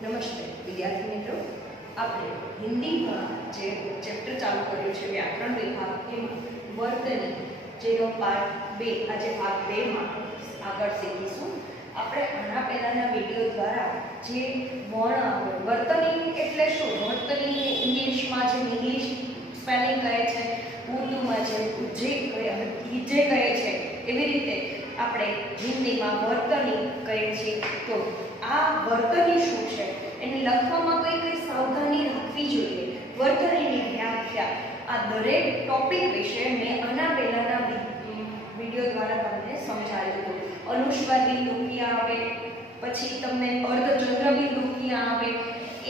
નમસ્તે વિદ્યાર્થી મિત્રો, આપણે હિન્દીમાં જે ચેપ્ટર ચાલુ કર્યું છે વ્યાકરણ વિભાગ એમાં વર્તની જેનો પાર્ટ 2 આજે ભાગ 2 માં આગળ શીખીશું. આપણે આના પહેલાના વિડીયો દ્વારા જે વર્ણ વર્તની એટલે શું, વર્તની ઇંગ્લિશમાં જે ઇંગ્લિશ સ્પેલિંગ કહે છે, ઉર્દુમાં જે કહે છે એવી રીતે આપણે હિન્દીમાં વર્તની કહીએ છીએ. તો આ વર્તની શું છે, એને લખવામાં કઈ સાવધાની રાખવી જોઈએ, વર્તનીની વ્યાખ્યા, આ દરેક ટોપિક વિશે મેં આના પહેલાના વિડીયો દ્વારા તમને સમજાવ્યું હતું. અનુસ્વાર બિંદુ ક્યાં આવે, પછી તમને અર્ધચંદ્ર બિંદુ ક્યાં આવે,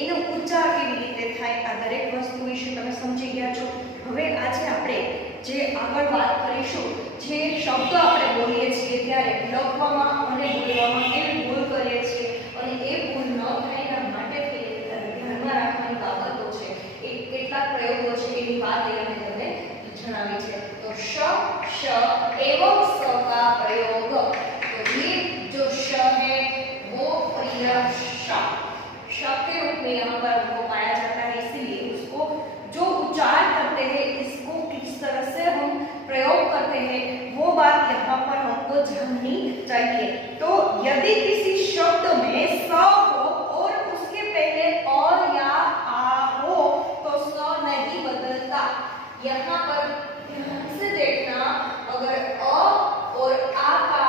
એનો ઉચ્ચાર કેવી રીતે થાય, આ દરેક વસ્તુ વિશે તમે સમજી ગયા છો. હવે આજે આપણે જે આગળ વાત કરીશું, જે શબ્દ આપણે બોલીએ છીએ ત્યારે લખવામાં અને બોલવામાં કેવી ભૂલ કરીએ છીએ અને એ ભૂલ ન થાય એના માટે ધ્યાનમાં રાખવાની બાબતો છે, એ કેટલાક પ્રયોગો છે એની વાત અહીંયા તમને જણાવી છે. તો શ एवं स का प्रयोग, तो ये जो श है वो श के रूप में यहाँ पर हमको पाया जाता है, इसीलिए उसको जो उच्चार करते हैं इसको किस तरह से हम प्रयोग करते हैं वो बात यहाँ पर हमको जाननी चाहिए. तो यदि किसी शब्द में स हो और उसके पहले और या आ हो तो स नहीं बदलता. यहाँ पर ध्यान से देखना, अगर अ और आ का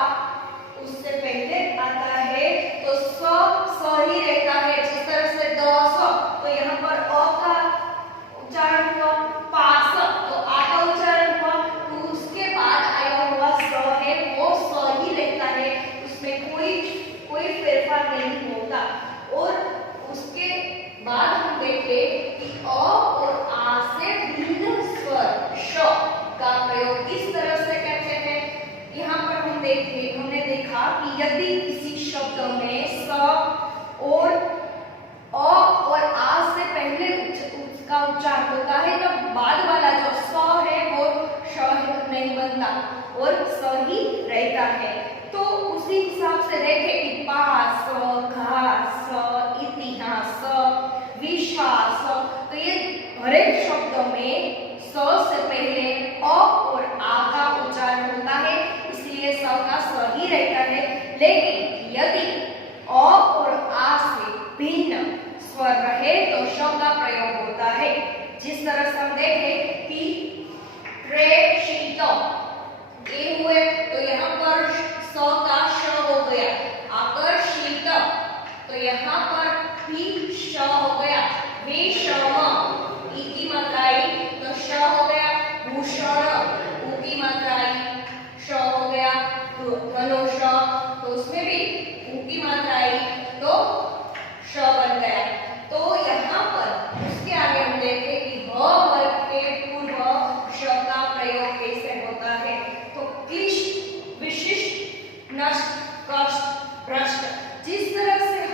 उससे पहले आता है तो स ही रहता है. जिस तरह से द स, तो यहाँ पर अ का उच्चारण हुआ, पास तो आ का उच्चारण हुआ, तो उसके बाद आया हुआ स है वो स ही रहता है, उसमें कोई फेरफार नहीं होता. और उसके बाद हम देखें कि अ और आ से भिन्न स्वर श का प्रयोग किस तरह से करते हैं. यहाँ पर हमने देखा कि यदि किसी शब्द में स और अ और आ से पहले उसका उच्चार होता है तब बाद वाला जो स है वो श नहीं बनता और स ही रहता है. तो उसी हिसाब से देखें कि पास, घास, इतिहास, विश्वास, तो ये हर एक शब्दों में स से पहले अ और आ का उच्चारण होता है, इसलिए स का स ही रहता है. लेकिन यदि अ और आ से भिन्न स्वर रहे तो श का प्रयोग होता है. जिस तरह से हम देखें कि प्रेषित ये हुए तो यहाँ पर स का श हो गया. आकर्षित तो यहाँ पर भी श हो गया. विषम ई की मात्रा आई तो श हो गया. भूषण उ की मात्रा आई श हो गया. तो धनुष तो उसमें भी उ की मात्रा आई तो श बन गया. तो यहाँ पर उसके आगे हम देखें कि भ वर्ग के पूर्व श का प्रयोग कैसे होता है. तो क्लिष्ट, विशिष्ट, नष्ट, कष्ट, भ्रष्ट, जिस तरह से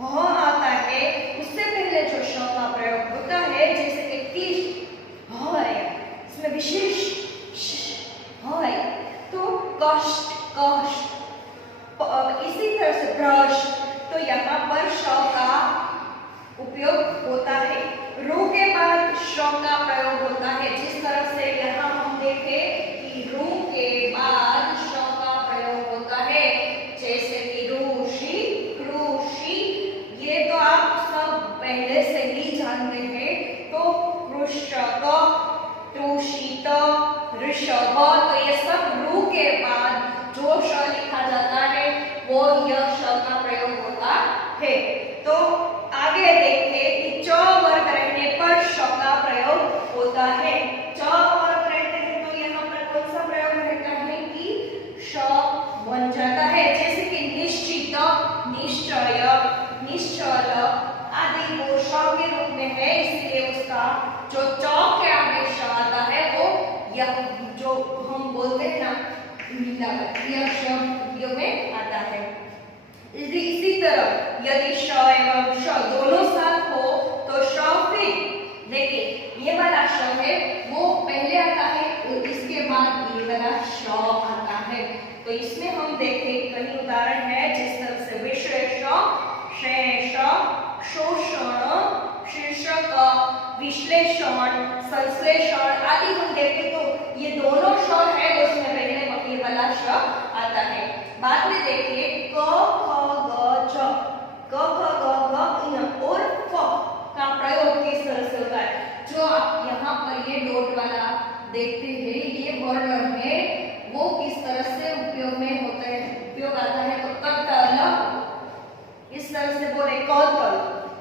ह आता है उससे पहले जो श का प्रयोग होता है, जैसे कि क्लिष्ट ह है, इसमें विशेष ह है, तो कष्ट, इसी तरह से भ्रष्ट, तो यहाँ पर श का उपयोग होता है. रू के बाद श का प्रयोग होता है. जिस तरह से यहाँ हम देखें कि रू के बाद श का प्रयोग होता है, जैसे कि ऋषि, कृषि, ये तो आप सब पहले से ही जानते हैं. तो कृषक, तृषित, ऋषभ, तो ये सब रू के बाद जो श लिखा जाता है वो यह श का प्रयोग होता है. तो आगे देखें कि च वर्ग रहने पर श का प्रयोग होता है. च वर्ग रहते हैं तो यहाँ पर कौन सा प्रयोग रहता है कि श बन जाता है. जैसे कि निश्चित, निश्चय, निश्चल आदि वो श के रूप में है, इसलिए उसका जो च के आगे श आता है वो यह जो हम बोलते हैं ना यह शब्द में आता है. इसी तरह यदि श एवं श दोनों साथ हो तो श फिर, लेकिन ये वाला श है वो पहले आता है और इसके बाद ये वाला श आता है. तो इसमें हम देखें कई उदाहरण है, जिस तरह से विश्व, शेष, ह्रस्व ष आदि हम देखें तो ये दोनों ष है उसमें पहले ये वाला श आता है। बाद में देखिए क ख ग झ, क ख ग घ ङ और फ का प्रयोग किस तरह से होता है। जो आप यहाँ पर ये डॉट वाला देखते हैं ये वर्ण है वो किस तरह से उपयोग में होता है, उपयोग आता है। तो कतल इस तरह से बोले कौतल,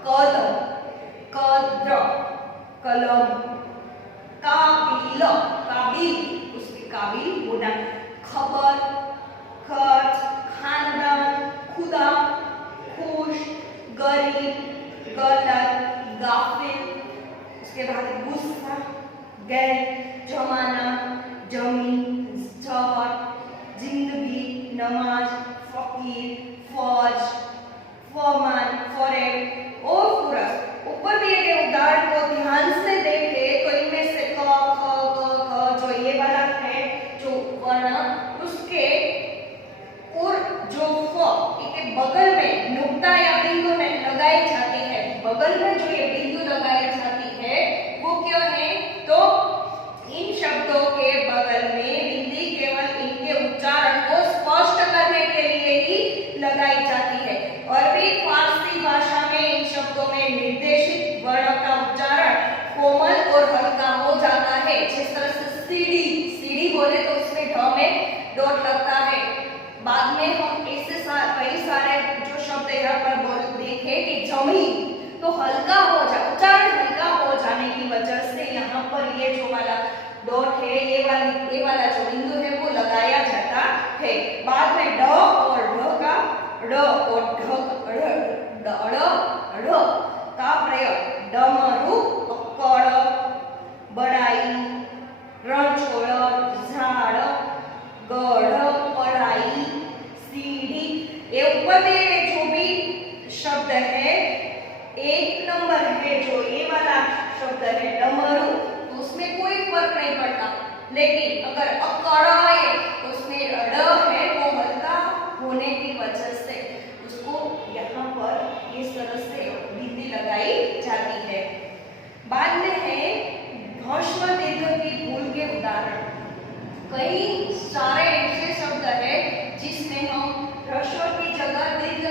कदम, कद्र, कलम, काबिल, काबिल उसके काबिल होना, खबर, खर्च, खानदान, खुदा, खुश, गरीब, गलत, गाफिल, उसके बाद गुस्सा, गैर, जमाना, जमीन, जहर, जिंदगी, नमाज, फकीर, फौज, फरमान, फरेब और फुरस। ऊपर दिए गए उदाहरण को ध्यान से देखें तो इनमें से क ख ग घ जो ये वाला है जो वर्ण उसके और जो फ के बगल में नुक्ता या बिंदु में लगाई जाती है, बगल में जो ये बिंदु लगाई जाती है वो क्या है। तो इन शब्दों के बगल में बिंदी केवल इनके उच्चारण को स्पष्ट करने के लिए ही लगाई जाती है। और भी फारसी भाषा में इन शब्दों में निर्देशित वर्ण का उच्चारण कोमल और हल्का हो जाता है। जिस तरह से सीढ़ी, सीढ़ी बोले तो उसमें ढ में डॉट लगता है। बाद में हम ऐसे कई सारे जो शब्द यहाँ पर बोल देखे कि जमीन तो हल्का हो जा, उच्चारण हल्का हो जाने की वजह से यहाँ पर ये जो वाला डॉट है ये वाला जो बिंदु है वो लगाया जाता है। बाद में ड और ढ का ड और ढ का प्रयोग डमरू, पकड़, बड़ाई, रणछोड़, झाड़, गढ़, पढ़ाई, सीढ़ी, ये ऊपर दिए गए जो भी शब्द है एक नंबर है जो ये वाला शब्द है डमरू तो उसमें कोई फर्क नहीं पड़ता। लेकिन अगर अकड़ाए तो उसमें ड है वो हल्का होने की वजह से उसको यहाँ पर इस तरह से बिंदी लगाई जाती है। बाद में है ह्रस्व दीर्घ की भूल के उदाहरण। कई सारे ऐसे शब्द है जिसमें हम ह्रस्व की जगह दीर्घ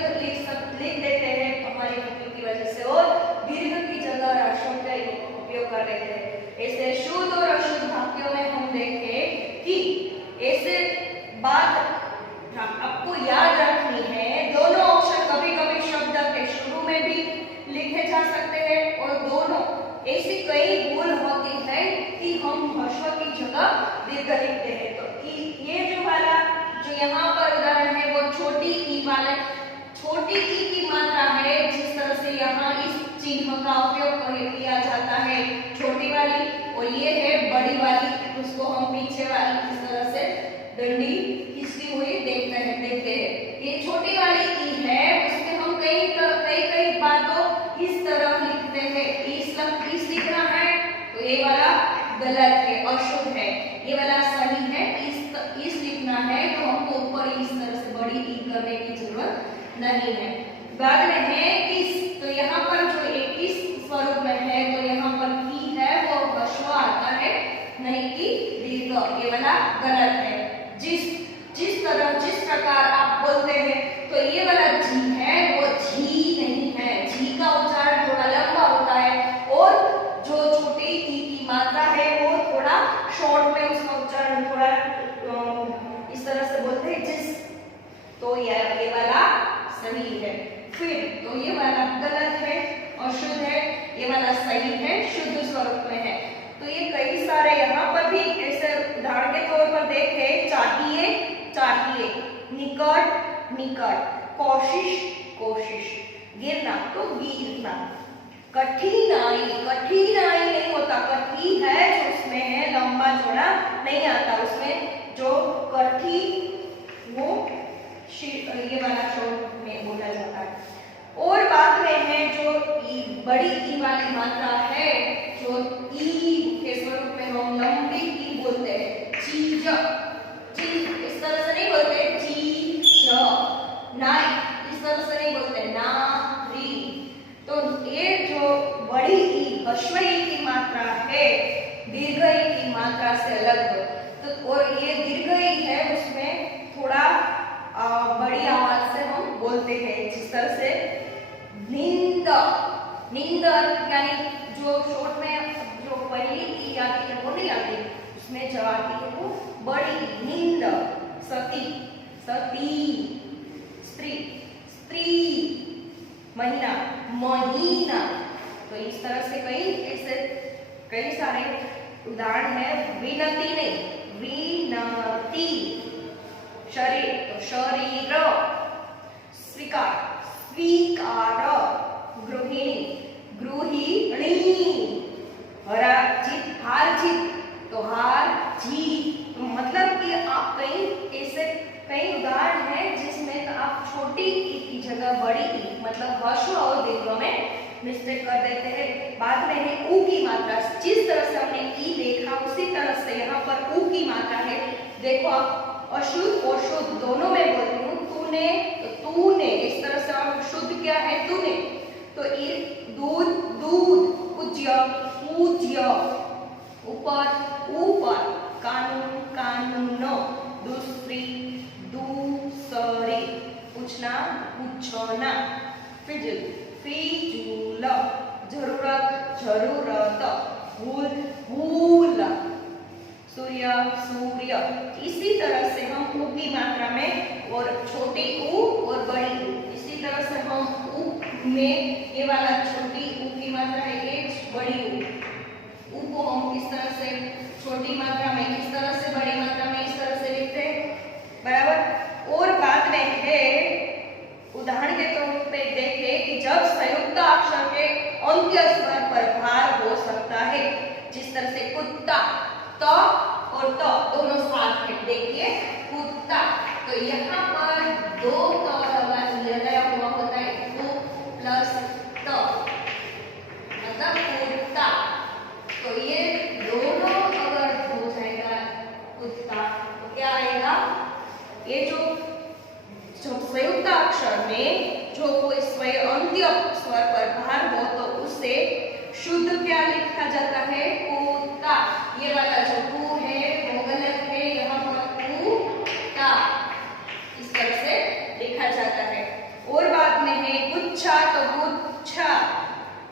लिख देते हैं हमारी गलती की वजह से और दीर्घ की जगह ह्रस्व का उपयोग कर लेते हैं। ऐसे शुद्ध और अशुद्ध वाक्यों में हम देखें कि ऐसे बात आपको याद रखनी है। दोनों ऑप्शन कभी कभी शब्द के शुरू में भी लिखे जा सकते हैं और दोनों ऐसी कई भूल होती है कि हम ह्रस्व की जगह दीर्घ लिखते हैं। तो ये जो वाला जो यहाँ पर उदाहरण है वो छोटी ई वाला, छोटी ई की मात्रा है जिस तरह से यहाँ इस चिन्ह का उपयोग किया जाता है छोटी वाली, और ये है बड़ी वाली उसको हम पीछे वाली इस तरह से डंडी खींचती हुई देखते हैं। ये छोटी वाली ई है उसमें हम कई बातों इस तरह लिखते हैं। इस लिखना है तो ये वाला गलत है, अशुद्ध है। ये वाला सही है, इस लिखना है तो हमको ऊपर इस तरह से बड़ी ई करने की जरूरत नहीं है। बाद में है किस, तो यहाँ पर जो एक इस स्वरूप में है तो यहाँ पर की है वो ह्रस्व आता है नहीं कि दीर्घ, ये वाला गलत है। जिस प्रकार आप बोलते हैं तो ये वाला जी है वो झी नहीं है, झी का उच्चारण थोड़ा लंबा होता है और जो छोटी ई की मात्रा है वो थोड़ा शॉर्ट में उसका उच्चारण थोड़ा इस तरह से बोलते हैं जिस, तो ये वाला सही है। फिर तो ये वाला गलत है, अशुद्ध है, ये वाला सही है, शुद्ध स्वरूप में है। तो ये कई सारे यहाँ पर भी ऐसे उदाहरण के तौर पर देखे, चाहिए चाहिए, निकट निकट, कोशिश कोशिश, गिरना तो गिरना, कठिनाई कठिनाई नहीं होता, कठी है जो उसमें है लंबा चौड़ा नहीं आता, उसमें जो कठी वो ये वाला शब्द में बोला जाता है। और बाद में है जो बड़ी ई वाली मात्रा है जो ई के स्वरूप में हम लंबी ई बोलते हैं, चीज, चीज इस तरह से नहीं बोलते, चीज, नाई इस तरह से नहीं बोलते, नारी। तो ये जो बड़ी ई ह्रस्व ई की मात्रा है दीर्घ ई की मात्रा से अलग हो। तो और ये दीर्घ ई है उसमें थोड़ा बड़ी आवाज से हम बोलते हैं, जिस तरह से नींद, नींद यानी जो शॉर्ट में जो पहली ई आती है वो नहीं आती, उसमें जो आती है वो बड़ी नींद। सती, सती, स्त्री, स्त्री, महीना, महीना। तो इस तरह से कई सारे उदाहरण है। विनती नहीं, विनती। शरीर तो शरीर, स्वीकार, स्वीकार, गृहिणी, गृहिणी, हार जीत तो हार जीत। मतलब कि आप कई उदाहरण है जिसमें आप छोटी ई की जगह बड़ी ई मतलब ह्रस्व और दीर्घ में मिस्टेक कर देते हैं। बाद में है ऊ की मात्रा। जिस तरह से हमने ई देखा उसी तरह से यहाँ पर ऊ की मात्रा है। देखो आप अशुद्ध और शुद्ध दोनों में बोलती हूँ। तूने तो तूने, इस तरह से आप शुद्ध क्या है तूने। तो ये दूध, दूध, पूज्य, पूज्य, ऊपर, ऊपर, कानून, कानून, दूसरी, दूसरी, पूछना, पूछना, फिजूल, फिजूल, जरूरत, जरूरत, भूल, भूल, सूर्य, सूर्य। इसी तरह से हम ऊ की मात्रा में और छोटी ऊ और बड़ी ऊ, इसी तरह से हम ऊ में ये वाला छोटी ऊ की मात्रा है, ये बड़ी ऊ को हम किस तरह से छोटी मात्रा में, किस तरह से बड़ी मात्रा में, इस तरह से लिखते हैं, बराबर। और बाद में है उदाहरण के तौर पे देखें कि जब संयुक्त अक्षर के अंत्य स्वर पर भार हो सकता है, जिस तरह से कुत्ता, त और त दोनों साथ में, देखिए कुत्ता। तो यहाँ पर दो लगाया हुआ होता है, दो प्लस त मतलब कुत्ता। तो ये दोनों अगर हो जाएगा कुत्ता तो क्या आएगा, ये जो संयुक्त अक्षर में जो कोई स्वर अंत्य स्वर पर भार हो तो उससे शुद्ध क्या लिखा जाता है, कुत्ता। ये वाला जो कु है वो गलत है, यहाँ पर कुत्ता इस तरह से लिखा जाता है। और बाद में है गुच्छा तो गुच्छा,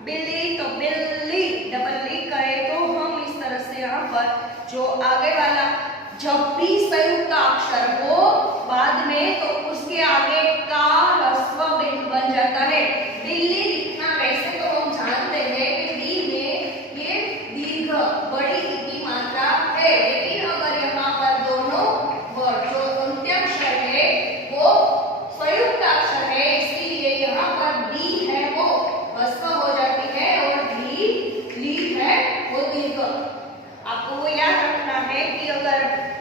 बिल्ली तो बिल्ली, डबल ली करे तो हम इस तरह से यहाँ पर जो आगे वाला जब भी संयुक्त अक्षर हो बाद में तो उसके आगे का ह्रस्व बन जाता है। बिल्ली लिखना वैसे तो हम जानते हैं कि डी में ये दीर्घ बड़ी की मात्रा है, लेकिन अगर यहाँ पर दोनों जो अंत्याक्षर है वो संयुक्त अक्षर है, इसलिए यहाँ पर डी है वो ह्रस्व हो जाती है और ली है वो दीर्घ। आपको वो याद रखना है कि अगर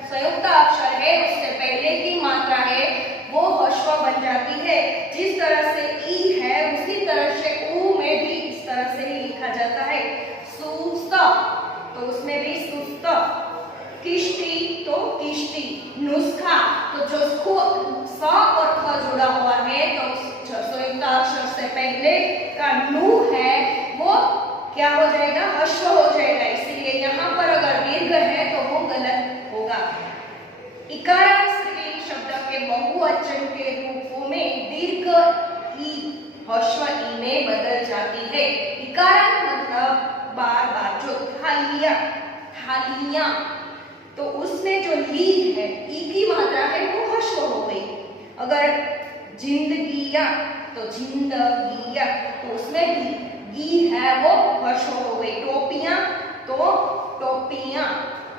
संयुक्त अक्षर है उससे पहले की मात्रा है वो ह्रस्व बन जाती है। जिस तरह से ई है उसी तरह से ऊ में भी इस तरह से ही लिखा जाता है। सुस्त तो उसमें भी सुस्त, किश्ती तो किश्ती, नुस्खा तो जो स और ख जुड़ा हुआ है तो संयुक्त अक्षर से पहले का नु है वो क्या हो जाएगा, ह्रस्व हो जाएगा, इसलिए यहाँ पर अगर दीर्घ है तो वो गलत होगा। इकारांत स्त्रीलिंग शब्द के बहुवचन के रूपों में दीर्घ ई ह्रस्व ई में बदल जाती है। इकारांत मतलब बार बार, जो थालियां, थालियां तो उसमें जो ली है ई की मात्रा है वो ह्रस्व हो गई। अगर जिंदगियां तो जिंदगियां तो उसमें भी गी है वो ह्रस्व हो गई। टोपियां तो टोपियां,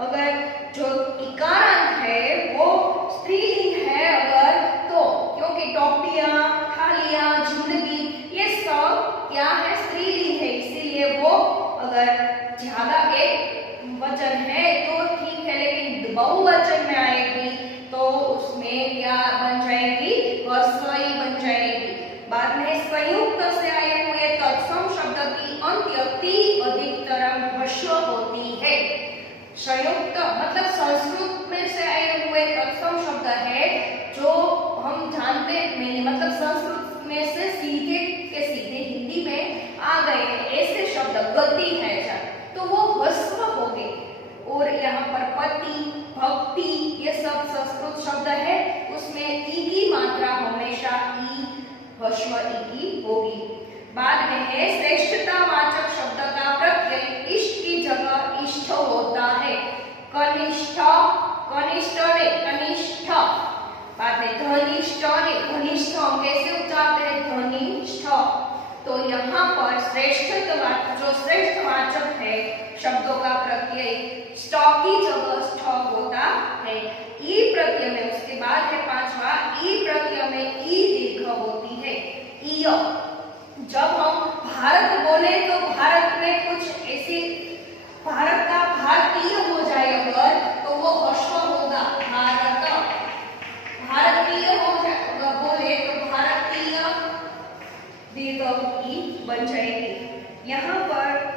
अगर जो इकारांत है वो स्त्रीलिंग है अगर तो, क्योंकि टोपियां, थालियां, जिंदगी ये सब क्या है, स्त्रीलिंग है, इसीलिए वो अगर ज्यादा एक वचन है तो ठीक है, लेकिन बहुवचन में आएगी तो उसमें क्या बन जाएगी, ह्रस्व ई बन जाएगी। बाद में संयुक्त से आए हुए तत्सम शब्द की अंत्यक्ति अधिकतरम ह्रस्व होती है। संयुक्त मतलब संस्कृत में से आए हुए तत्सम शब्द है जो हम जानते नहीं, मतलब संस्कृत में ह्रस्व ई की होगी। बाद में है श्रेष्ठतावाचक शब्द का प्रत्यय इष्ट की जगह इष्ट होता है। कनिष्ठ, कनिष्ठ ने कनिष्ठ। बाद में धनिष्ठ ने घनिष्ठ, हम कैसे उच्चारते हैं धनिष्ठ। तो यहाँ पर श्रेष्ठतावाचक, जो श्रेष्ठवाचक है शब्दों का प्रत्यय ष्ट की जगह ष्ठ होता है। ई प्रत्यय में उसके बाद है पांचवा, ई प्रत्यय में ई दीर्घ होती है। ईय, जब हम भारत बोले तो भारत में कुछ ऐसी, भारत का भारतीय हो जाए अगर तो वो ह्रस्व होगा। भारत, भारतीय हो जाए बोले तो भारतीय दीर्घ ई बन जाएगी। यहाँ पर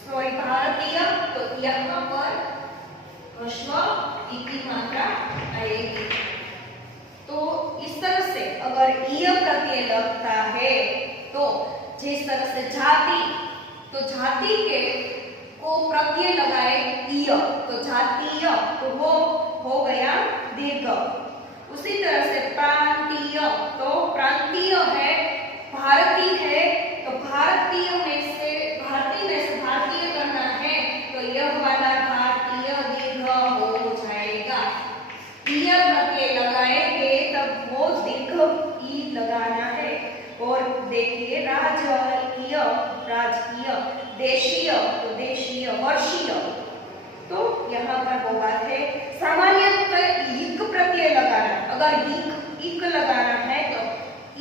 सॉरी भारतीय, तो यहाँ पर ह्रस्व ई की मात्रा आएगी। तो इस तरह से अगर ईय प्रत्यय लगता है तो जिस तरह से जाति, तो जाति के को प्रत्यय लगाए ईय तो जातीय, तो वो हो गया दीर्घ। उसी तरह से प्रांतीय, तो प्रांतीय है, भारतीय है, तो भारतीय में से भारतीय करना है तो यह वाला भारतीय दीर्घ हो जाएगा। ईय प्रत्यय लगाएंगे तब वो दीर्घ ई लगाना है। और देखिए राजकीय, राजकीय, देशीय तो देशीय, वर्षीय, तो यहाँ पर वो बात है। सामान्यतः इक प्रत्यय लगाना, अगर इक लगाना है तो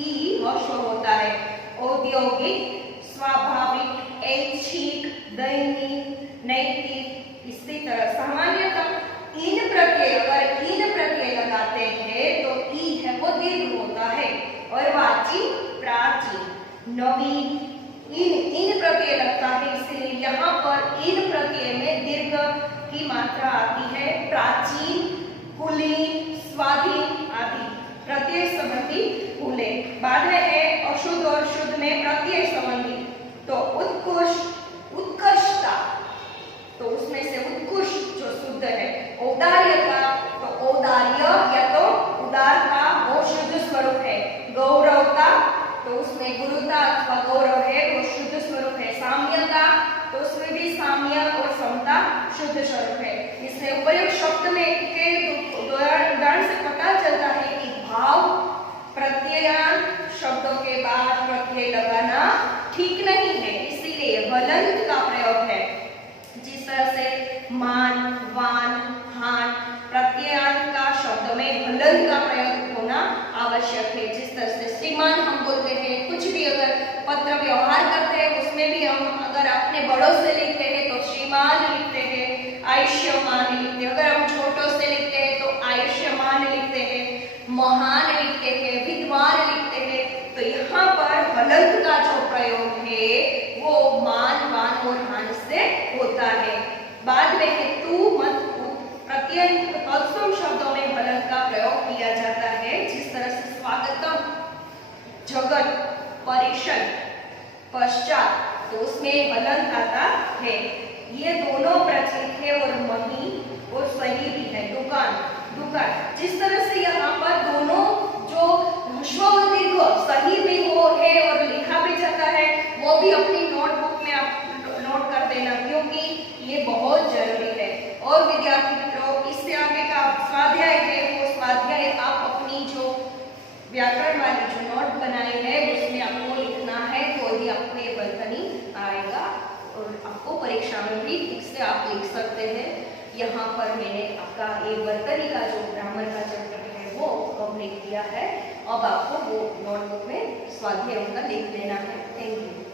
ई ह्रस्व होता है। औद्योगिक, स्वाभाविक, ऐच्छिक, दैनिक, नैतिक, इसी तरह सामान्यतः इन प्रत्यय, अगर इन प्रत्यय लगाते हैं तो ई है वो दीर्घ होता है। और वाची, प्राचीन, नवीन, इन प्रत्यय लगता है, इसलिए यहाँ पर इन प्रत्यय में दीर्घ की मात्रा आती है। प्राचीन, कुलीन, स्वाधीन आदि प्रत्यय संबंधी भूले। बाद में है अशुद्ध और शुद्ध में प्रत्यय संबंधी, तो उत्कृष्ट, उत्कृष्टता, तो उसमें से उत्कृष्ट जो शुद्ध है। औदार्यता, तो औदार्य या तो उदार का वो शुद्ध स्वरूप है। गौरवता, तो उसमें गुरुता अथवा गौरव है वो शुद्ध स्वरूप है। साम्यता, तो उसमें भी साम्य और समता शुद्ध स्वरूप है। इसमें उपयुक्त शब्द में के उदाहरण से पता चलता है कि भाव प्रत्ययान शब्दों के बाद प्रत्यय लगाना ठीक नहीं है, इसीलिए हलंत का प्रयोग है। जिस तरह से मान, वान, हान, प्रत्ययान का शब्द में हलंत का प्रयोग होना आवश्यक है। जिस तरह से श्रीमान हम बोलते हैं, कुछ भी अगर पत्र व्यवहार करते हैं उसमें भी हम अगर अपने बड़ों से लिखते हैं तो श्रीमान लिखते हैं, आयुष्यमान लिखते हैं। अगर हम छोटों से लिखते हैं तो आयुष्यमान लिखते हैं, महान लिखते हैं, विद्वान लिखते हैं। तो यहाँ पर हलंत का जो प्रयोग है वो मान, वान और हान से होता है। बाद में है तू, मत, प्रत्यय तत्सम शब्दों में हलंत का प्रयोग किया जाता है। जिस तरह से स्वागतम, जगत, परिषद, पश्चात, तो उसमें हलंत आता है। ये दोनों प्रचलित है। और मही और सही भी है, दुकान, दुकान। जिस तरह से यहाँ पर दोनों जो ह्रस्व सही भी हो है और लिखा भी जाता है, वो भी अपनी नोटबुक में आप नोट कर देना, क्योंकि ये बहुत जरूरी है। और विद्यार्थी मित्रों, इससे आगे का स्वाध्याय है वो स्वाध्याय आप अपनी जो व्याकरण वाली जो नोट बनाई है उसमें आपको लिखना है, तो भी आपको ये वर्तनी आएगा और आपको परीक्षा में भी ठीक से आप लिख सकते हैं। यहाँ पर मैंने आपका ये वर्तनी का जो ग्रामर का चैप्टर है वो कंप्लीट किया है। अब आपको वो नोटबुक में स्वाध्याय उनका लिख लेना है। Thank you.